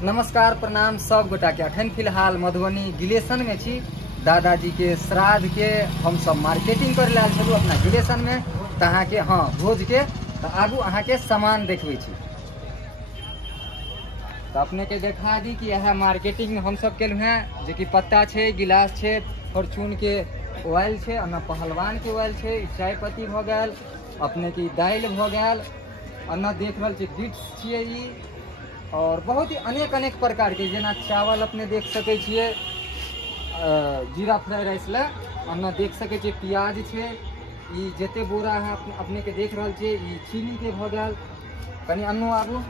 नमस्कार प्रणाम सब गोटा के। अखन फिलहाल मधुबनी गिलेशन में छी। दादाजी के श्राद्ध के हम सब मार्केटिंग कर लाल छलू अपना गिलेशन में। तो अहाँ के भोज के तो आगू अहाँ के सामान देखबे छी। तो अपने के देखा दी कि यह मार्केटिंग हम सब केलू हैं, जो कि पत्ता छे, गिलास छे, फॉर्चून के ऑयल छे, अन्ना पहलवान के ऑयल छे, चाय पत्ती भ गेल, अपने की दाल भ गेल, अन्ना देख रहल छे गिट्स छिए ई, और बहुत ही अनेक अनेक प्रकार के जेना चावल अपने देख सके छिए, जीरा फ्राई राइस ला अन्ना देख सके छिए, प्याज छे, ई जते बोरा है अपने के देख रहल छे, ई चीनी के भ गेल, कनी अन्नो आगू,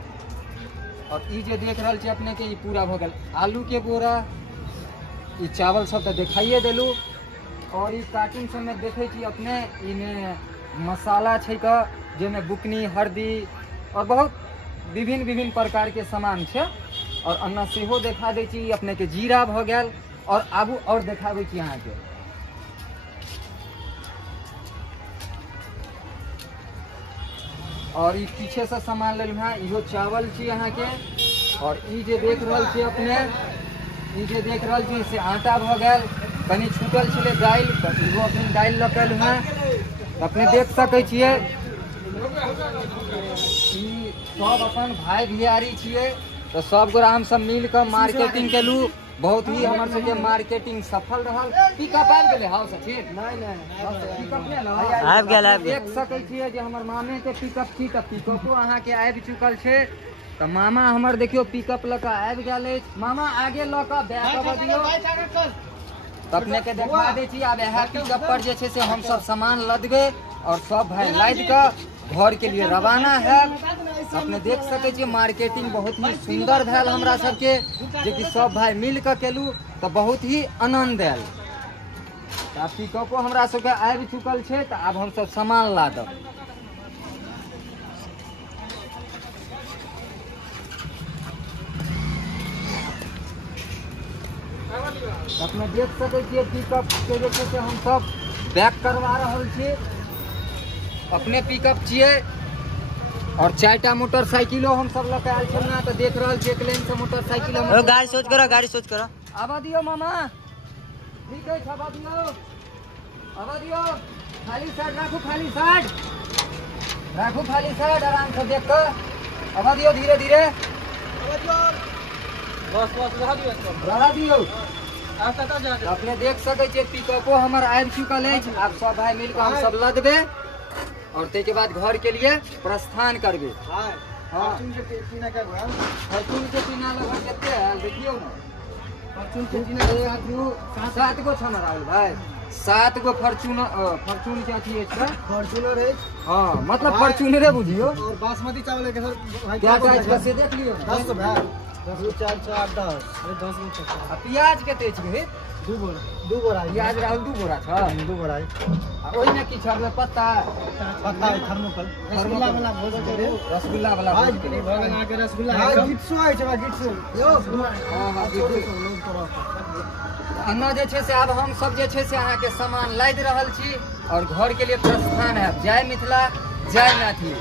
और ई जे देख रहल छे अपने के ई पूरा भ गेल आलू के बोरा, ई चावल सब तो दिखाइए देलू। और ई कार्टून सब में देखे छी अपने इमे मसाला छे का, जेमे बुकनी, हल्दी और बहुत विभिन्न विभिन्न प्रकार के सामान छे। और अन्ना सेहो देखा दे छी अपने के जीरा भ गेल, और आगू और देखाबे छी अहाँ के। और ई पीछे से सामान ले हैं, इहो चावल छी अहाँ के। और ई जे देख रहल छी अपने, ई जे देख रहल छी से आटा भ गेल, कनी छूटल छले दाल, तो इहो अपने दाल लकल हैं अपने देख सके छिए। ई सब अपन भाई भैयारी छिए, तो सब गोरा हम सब मिल कर मार्केटिंग केलू। बहुत ही हमर सबके मार्केटिंग सफल रहल। पिकअप आबि गेलै हाउ सचिन? नहीं पिकअप ले लो आबि गेल। देख सकै छिए जे हमर मामे के पिकअप छी, त पिकअपो अहाँ के आबि चुकल छे। तो मामा हमर देखियो पिकअप ल के आबि गेल अछि। मामा आगे ल के बैक कर दियो। तो अपने के देखा दे छी आब यह पिकअप पर जे छे से हम सब सामान लदबे, और सब भाई लाद के घर के लिए रवाना है। अपने देख सके छी मार्केटिंग बहुत ही सुंदर भेल हमरा सबके, जे कि सब भाई मिल के केलू, तो बहुत ही आनंद आयल। तो पिकअपो हमरा सबके आबि चुकल छे, तो अब हम सब सामान लादब। अपने देख सके छिए पिकअप के जे से हम सब बैक करवा रहल छी। अपने पिकअप छिए, और 4टा मोटरसाइकिलो हम सब लके आयल छलना, तो देख रहल छी एक लेन से मोटरसाइकिल हम गाड़ी सोच करो आबा दियो मामा, ठीक है आबा दियो खाली साइड राखू, खाली साइड आराम से देख कर आबा दियो, धीरे धीरे रहा दियो। अपने देख सके छिए पिकअपो हमर आबि चुकल है। आप सब भाई मिलकर हम सब लदबे, और ते के बाद घर के लिए प्रस्थान करबे। फॉर्चून के पीना लगभग कितने है देखियो ना। फॉर्चून के पीना 7 गो छन राहुल भाई, 7 गो फॉर्चून के अथी है, फॉर्चूनर है। हां मतलब फॉर्चूनरे बुझियो। और बासमती चावल है के सर क्या चावल से देख लियो 10 गो भाई, 10 4 4 10 अरे 10 गो। आ प्याज के तेज है 2 बोरा प्याज राहुल 2 बोरा छ 2 बोरा है। ओइ में की छरले पत्ता थर्मोकॉल रसगुल्ला वाला भोज के रे, रसगुल्ला वाला भोज के भगन आके रसगुल्ला है गिट्सो आइ छै गिट्सो यो। हां अन्ना जे छे से अब हम सब जे छे से अहाँ के सामान लाद रहल छी, और घर के लिए प्रस्थान है। जय मिथिला, जय मैथिली।